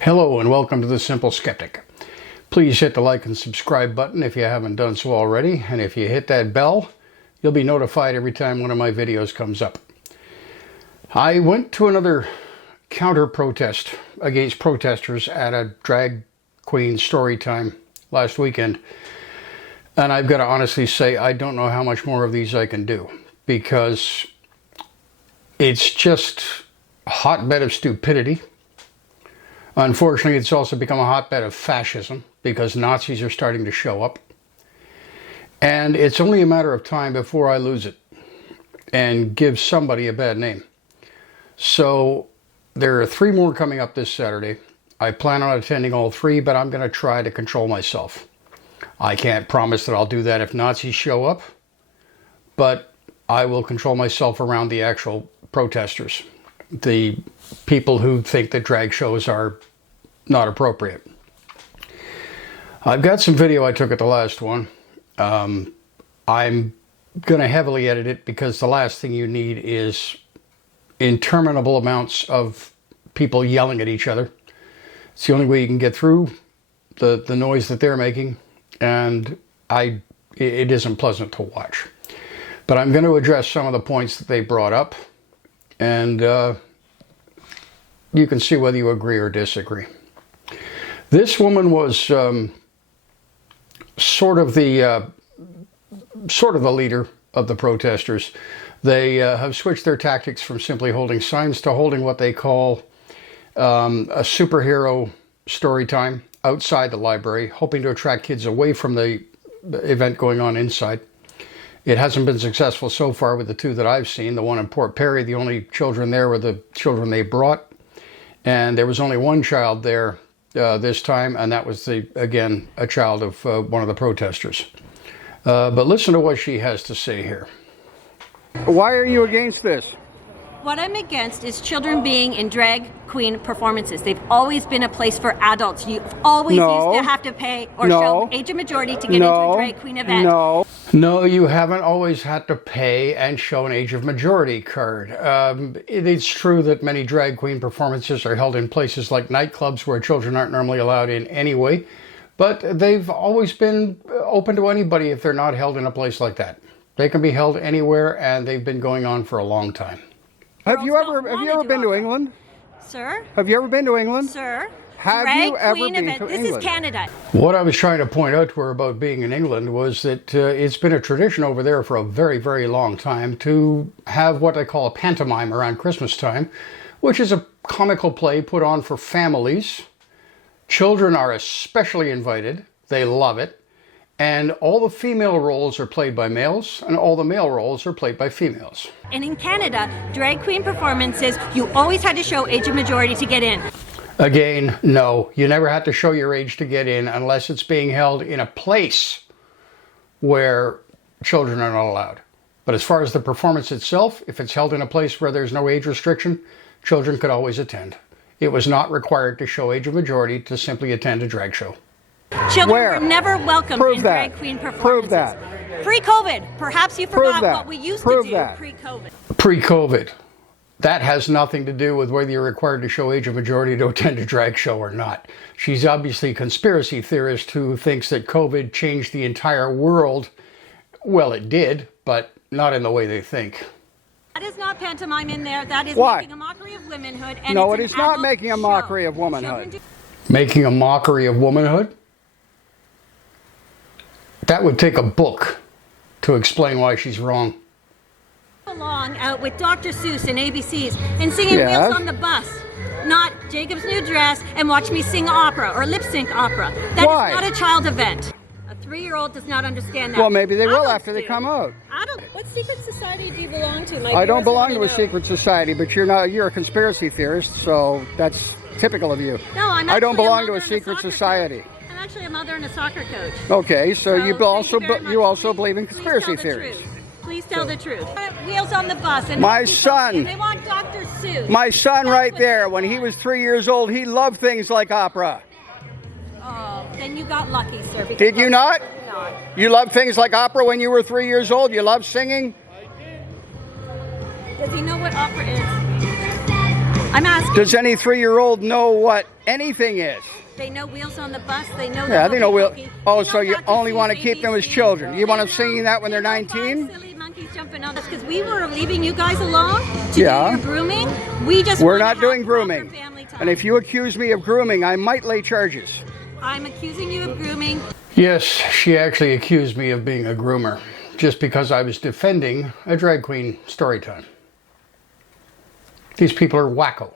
Hello and welcome to The Simple Skeptic. Please hit the like and subscribe button if you haven't done so already, and if you hit that bell, you'll be notified every time one of my videos comes up. I went to another counter-protest against protesters at a drag queen story time last weekend, and I've got to honestly say I don't know how much more of these I can do, because it's just a hotbed of stupidity. Unfortunately, it's also become a hotbed of fascism because Nazis are starting to show up. And it's only a matter of time before I lose it and give somebody a bad name. So there are 3 more coming up this Saturday. I plan on attending all 3, but I'm going to try to control myself. I can't promise that I'll do that if Nazis show up, but I will control myself around the actual protesters, the people who think that drag shows are not appropriate. I've got some video I took at the last one. I'm going to heavily edit it because the last thing you need is interminable amounts of people yelling at each other. It's the only way you can get through the noise that they're making, and it isn't pleasant to watch. But I'm going to address some of the points that they brought up, and you can see whether you agree or disagree. This woman was sort of the leader of the protesters. They have switched their tactics from simply holding signs to holding what they call a superhero story time outside the library, hoping to attract kids away from the event going on inside. It hasn't been successful so far with the 2 that I've seen. The one in Port Perry, the only children there were the children they brought. And there was only 1 child there this time, and that was, again, a child of one of the protesters. But listen to what she has to say here. Why are you against this? What I'm against is children being in drag queen performances. They've always been a place for adults. You've always used to have to pay or show age of majority to get into a drag queen event. No, you haven't always had to pay and show an age of majority card. It's true that many drag queen performances are held in places like nightclubs where children aren't normally allowed in anyway, but they've always been open to anybody if they're not held in a place like that. They can be held anywhere, and they've been going on for a long time. Have you ever been to England? Sir? Have you ever been to England? Sir? Have you ever been to England? This is Canada. What I was trying to point out to her about being in England was that it's been a tradition over there for a very, very long time to have what they call a pantomime around Christmas time, which is a comical play put on for families. Children are especially invited. They love it. And all the female roles are played by males, and all the male roles are played by females. And in Canada, drag queen performances, you always had to show age of majority to get in. Again, no, you never had to show your age to get in unless it's being held in a place where children are not allowed. But as far as the performance itself, if it's held in a place where there's no age restriction, children could always attend. It was not required to show age of majority to simply attend a drag show. Children were never welcome in drag queen performances. Prove that. Pre-COVID. Perhaps you forgot what we used to do pre-COVID. Pre-COVID. That has nothing to do with whether you're required to show age of majority to attend a drag show or not. She's obviously a conspiracy theorist who thinks that COVID changed the entire world. Well, it did, but not in the way they think. That is not pantomime in there. That is making a mockery of womanhood. And no, it is not making a mockery of womanhood. Making a mockery of womanhood? That would take a book to explain why she's wrong. Along out with Dr. Seuss and ABCs and singing Wheels on the Bus, not Jacob's New Dress and watch me sing opera or lip sync opera. That is not a child event. A 3-year-old does not understand that. Well, maybe they will after they come out. What secret society do you belong to? I don't belong to a secret society, but you're a conspiracy theorist, so that's typical of you. No, I don't belong to a secret society. I'm actually a mother and a soccer coach. Okay, so you also believe in conspiracy theories. Please tell the truth. Wheels on the Bus. And my son. They want Dr. Seuss. My son right there, when he was 3 years old, he loved things like opera. Oh, then you got lucky, sir. Did you not? No. You loved things like opera when you were 3 years old? You loved singing? Does he know what opera is? I'm asking. Does any 3-year-old know what anything is? They know Wheels on the Bus. They know. Yeah, they know Wheels. Oh, so you Dr. only Seuss, want to keep them as ABC. children. You want them singing that when they're They know 19? 5 silly monkeys jumping on us because we were leaving you guys alone to Yeah. do your grooming. We just We're wanna not have doing proper grooming. family time. And if you accuse me of grooming, I might lay charges. I'm accusing you of grooming. Yes, she actually accused me of being a groomer just because I was defending a drag queen story time. These people are wacko.